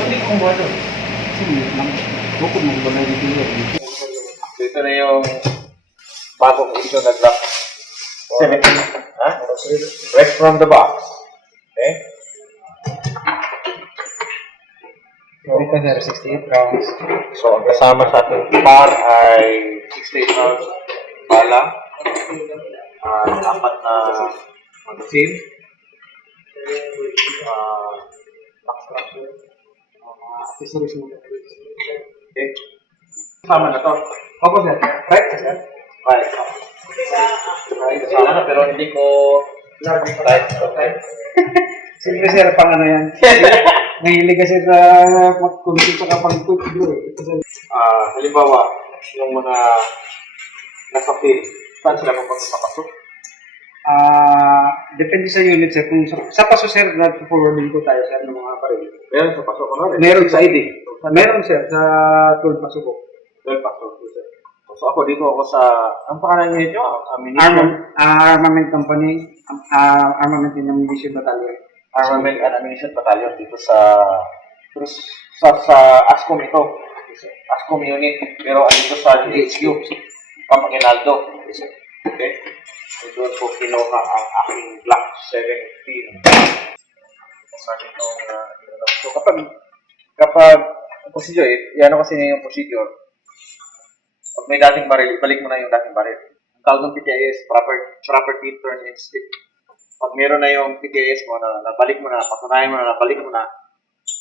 Pag-click kong ba doon? Bukod mo ba na dito? So, ito na yung bagong issue na Glock 17. Ha? Right from the box. Okay? Ito sir, 68 rounds. So, ang kasama sa ating bar ay 68 rounds bala, uh, apat na magazine, uh, Mga accessories mo. okay? Kasama na to. Opo sir. Right sir. Right. Right, kasama na, pero hindi ko right. Okay. Sige sir, pang ano yan. Nahilig kasi sa mag-content sa kapag-cook eh. Ah, halimbawa, yung mga nasa field, saan sila magpapasok? Ah, depende sa unit sir. Kung sa, sa paso sir, nag-forwarding ko tayo sir ng mga baril. Meron sa pasok, ano? Meron sa ID. Meron sir, sa 12 paso po. Well, pasok. So ako dito ako sa, ang pangalan niyo nyo? Ammunition. Armament, ah, armament company, ah, armament and ammunition battalion. Armament and Ammunition Battalion dito sa, sa, sa ASCOM ito. ASCOM unit. Pero andito sa HQ. Pampaginaldo. Okay? So doon po kinuha ang aking Black 17. Sabi itong, uh, so kapag, kapag, procedure, eh, yan kasi yung procedure, pag may dating baril, balik mo na yung dating baril. Ang tawag ng PTIS, proper, property turn in stick. Pag meron na yung PTIS mo na nabalik mo na, patunayan mo na, nabalik mo na,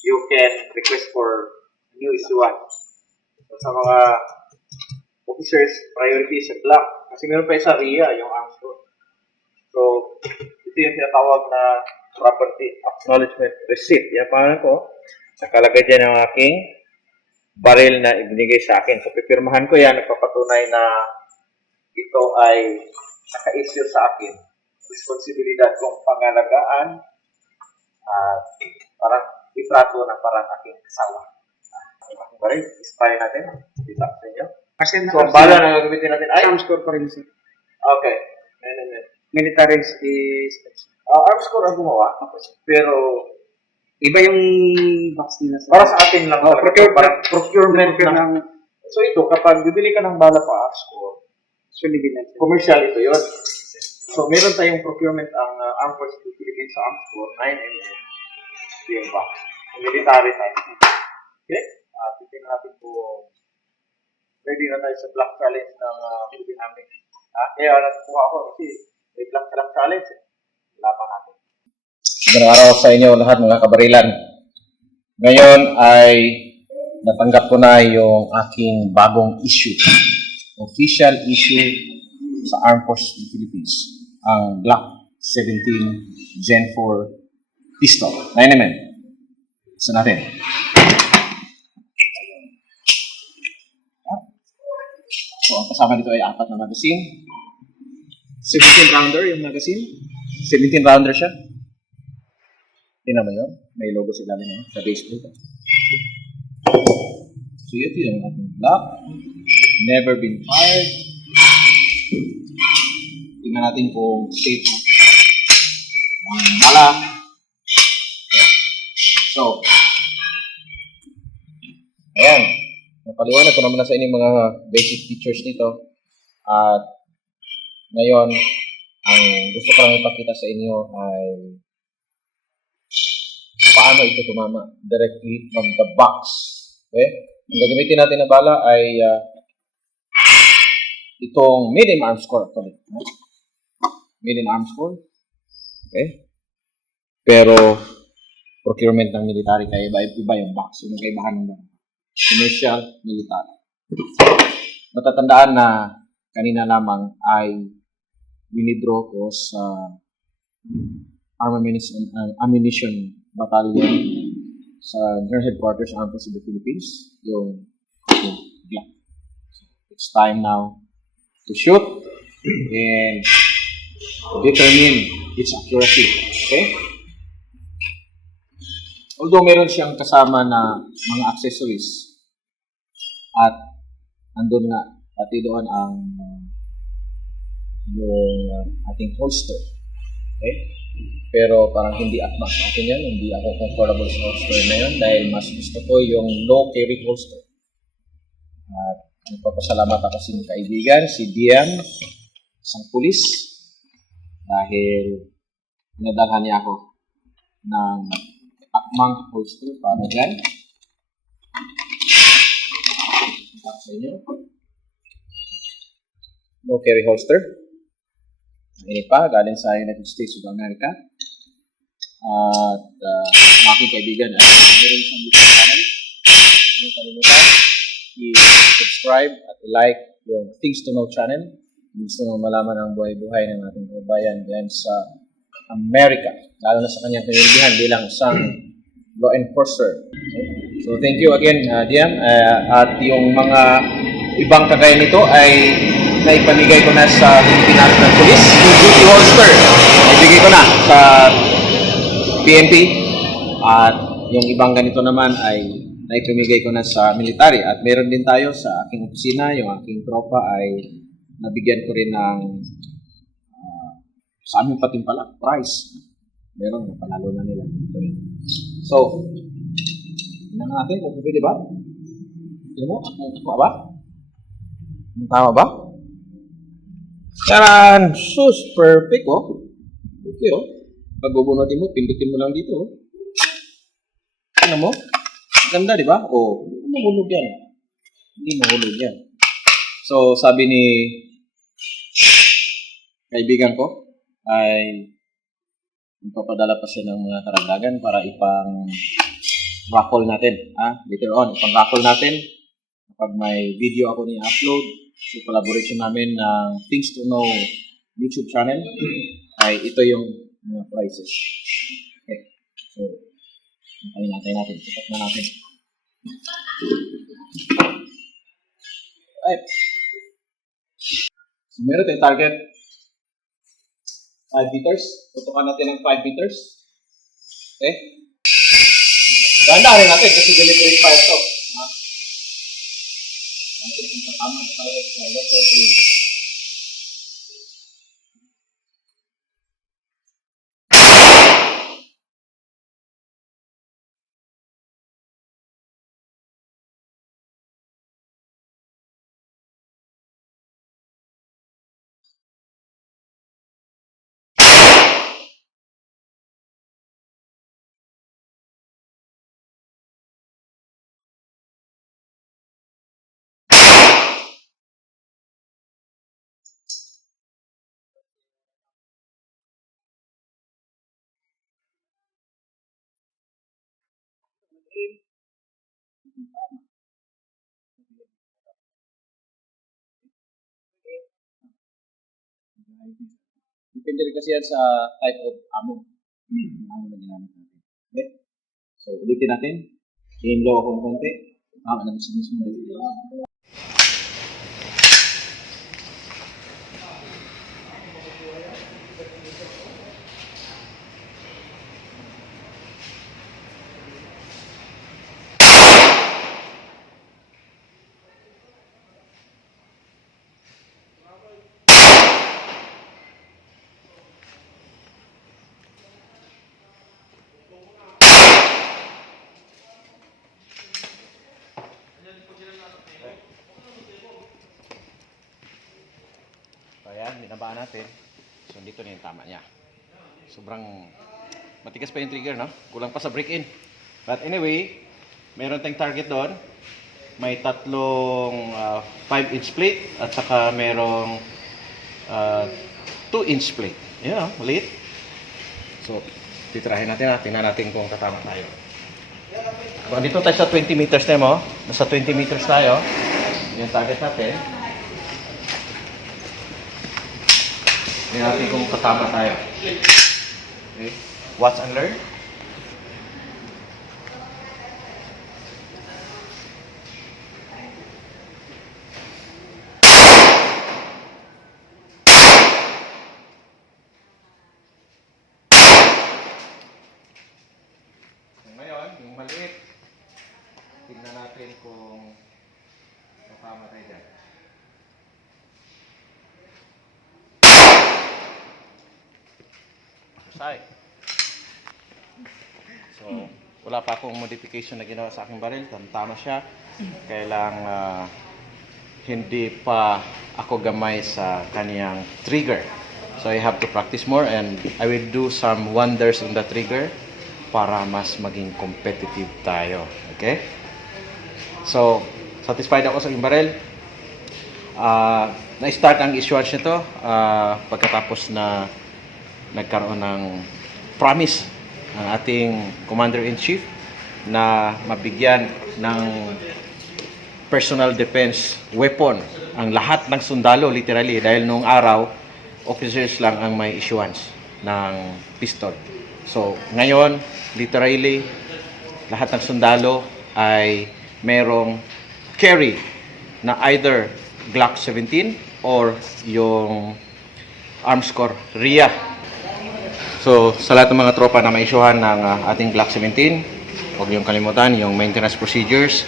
you can request for new issuan. So, sa mga officers, priority sa Glock. Kasi meron pa isa RIA, yung arms code. So, ito yung tinatawag na property acknowledgement receipt. Yan pangalan ko. Nakalagay dyan ang aking baril na ibinigay sa akin. So, pipirmahan ko yan. Nagpapatunay na ito ay naka-issue sa akin. Responsibilidad kong pangalagaan at parang itrato na parang aking kasawa. Ang aking baril, ispire natin. Dito sa inyo. Kasi So, ang bala na gagamitin natin ay... arms rin sir. Okay. Ayan, ayan. Military is Uh, arms core ang gumawa, pero Iba yung box nila sir. para sa atin lang. Oh, procure- Parang procurement Procure ng... ng So ito, kapag bibili ka ng bala pa arms core, Sulibinan. commercial ito yun. So meron tayong procurement ang uh, Armed Forces of Philippines sa arms core, 9mm. Ito yung box. Military type. Okay? Uh, titignan natin kung ready na tayo sa Black Challenge ng uh, Philippine Army. Ah, kaya nagkuha ako kasi may Black, Black Challenge eh. Laban natin. Magandang araw sa inyo lahat mga kabarilan. Ngayon ay natanggap ko na yung aking bagong issue. Official issue sa Armed Forces of the Philippines. Ang Glock 17 Gen 4 pistol. 9mm. Isa natin. So, ang kasama dito ay apat na magazine. 17 rounder yung magazine. 17 rounder siya. Tingnan mo yun. May logo sa ilalim no? sa baseboard. So, ito yung ating block. Never been fired. Tingnan natin kung safe. Ang bala. So, ayan. Napaliwanag ko naman na sa inyo mga basic features nito. At ngayon, ang gusto ko lang ipakita sa inyo ay paano ito tumama directly from the box. Okay? Ang gagamitin natin na bala ay ah, itong medium arms core actually. Medium arms core. Okay? Pero procurement ng military kaya iba, iba yung box. Yung kaibahan ng commercial, military. Matatandaan na kanina lamang ay winidraw ko sa armaments and uh, ammunition battalion sa General Headquarters Armed Forces of the Philippines, yung Glock. So, it's time now to shoot and determine its accuracy. Okay? Although meron siyang kasama na mga accessories at andun nga pati doon ang yung uh, ating holster. Okay? Pero parang hindi akma sa akin yan. Hindi ako comfortable sa holster na yun dahil mas gusto ko yung low carry holster. At nagpapasalamat ako sa kaibigan, si Dian, isang pulis, dahil pinadalhan niya ako ng akmang holster para dyan. Para sa inyo. No carry holster. Ini pa, galing sa United States of America. At uh, mga aking kaibigan ay meron sa YouTube channel. Huwag niyo kalimutan i-subscribe at i-like yung Things to Know channel. Gusto mo malaman ang buhay-buhay ng ating kababayan diyan sa America. Lalo na sa kanyang pinilihan bilang isang law enforcer. So thank you again, uh, Diam. Uh, at yung mga ibang kagaya nito ay naipamigay ko na sa Philippine National Police. Yung duty holster, ibigay ko na sa PNP. At yung ibang ganito naman ay naipamigay ko na sa military. At meron din tayo sa aking opisina, yung aking tropa ay nabigyan ko rin ng ah, sa amin pating pala, prize. Meron, napanalo na nila. Ito rin. So, tingnan natin kung pwede ba? Tingnan mo, tama ba? Tama ba? Yan! Sus! Perfect, oh. Okay, oh. Pag bubunutin mo, pindutin mo lang dito, oh. Tingnan mo. Ganda, di ba? Oh, hindi mahulog yan. Hindi mahulog yan. So, sabi ni kaibigan ko, ay magpapadala pa siya ng mga karagdagan para ipang raffle natin. Ha? Later on, ipang raffle natin. Kapag may video ako ni upload so collaboration namin ng Things to Know YouTube channel, ay ito yung mga prizes. Okay. So, nakalingatan natin. Tutok na natin. Ay. So, meron tayong target 5 meters. Tutukan natin ng 5 meters. Okay? Ganda rin natin kasi deliberate fire to. Ha? Natin kung tatama tayo sa letter A. Depende rin kasi yan sa type of ammo. Yung ammo na ginamit natin. Okay? So, ulitin natin. Aim low ako ng konti. Tama na mismo binabaan natin. So, dito na yung tama niya. Sobrang matigas pa yung trigger, no? Kulang pa sa break-in. But anyway, meron tayong target doon. May tatlong 5-inch plate at saka merong 2-inch plate. Yan, yeah, maliit. So, titirahin natin na. Tingnan natin kung tatama tayo. Kung dito tayo sa 20 meters na mo, nasa 20 meters tayo. Yung target natin. Tingnan natin kung katama tayo. Okay. Watch and learn. So, Ngayon, yung maliit, tingnan natin kung katama tayo dyan. SI. So, wala pa akong modification na ginawa sa aking baril. Tama siya. Kailang ah, hindi pa ako gamay sa kaniyang trigger. So I have to practice more and I will do some wonders in the trigger para mas maging competitive tayo. Okay? So, satisfied ako sa aking baril. Ah, na-start ang issuance nito ah, pagkatapos na nagkaroon ng promise ang ating Commander-in-Chief na mabigyan ng personal defense weapon ang lahat ng sundalo literally dahil noong araw officers lang ang may issuance ng pistol. So, ngayon, literally, lahat ng sundalo ay merong carry na either Glock 17 or yung Arms Corps RIA. So, sa lahat ng mga tropa na ma-issuehan ng ah, ating Glock 17, huwag niyong kalimutan yung maintenance procedures.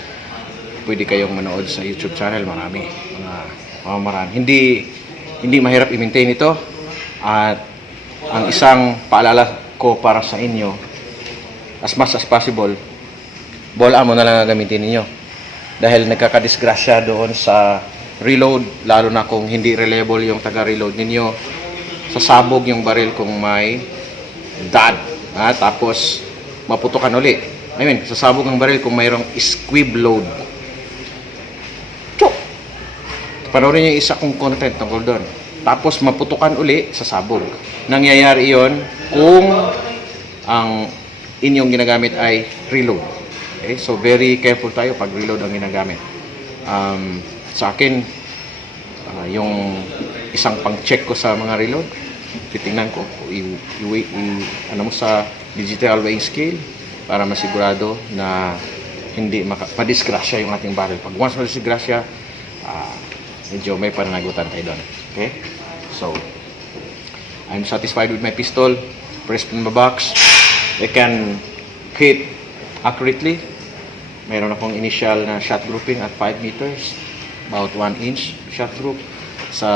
Pwede kayong manood sa YouTube channel, marami. Mga pamamaraan. Hindi, hindi mahirap i-maintain ito. At ang isang paalala ko para sa inyo, as much as possible, ball ammo na lang ang gamitin ninyo. Dahil nagkakadisgrasya doon sa reload, lalo na kung hindi reliable yung taga-reload ninyo, sasabog yung baril kung may dad. Ha? Tapos, maputukan uli. I mean, sasabog ang baril kung mayroong squib load. Chok! Panoorin niyo isa kong content tungkol doon. Tapos, maputukan uli, sasabog. Nangyayari yon kung ang inyong ginagamit ay reload. Okay? So, very careful tayo pag reload ang ginagamit. Um, sa akin, ah, yung isang pang-check ko sa mga reload, titingnan ko, i, i, i- ano mo sa digital weighing scale para masigurado na hindi maka, madisgrasya yung ating barrel. Pag once madisgrasya, ah, medyo may pananagutan tayo doon. Okay? So, I'm satisfied with my pistol. Press in the box. I can hit accurately. Meron akong initial na shot grouping at 5 meters. About 1 inch shot group. Sa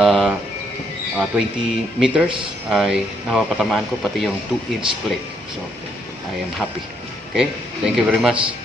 ah, 20 meters ay napapatamaan ko pati yung 2 inch plate. So, I am happy. Okay? Thank you very much.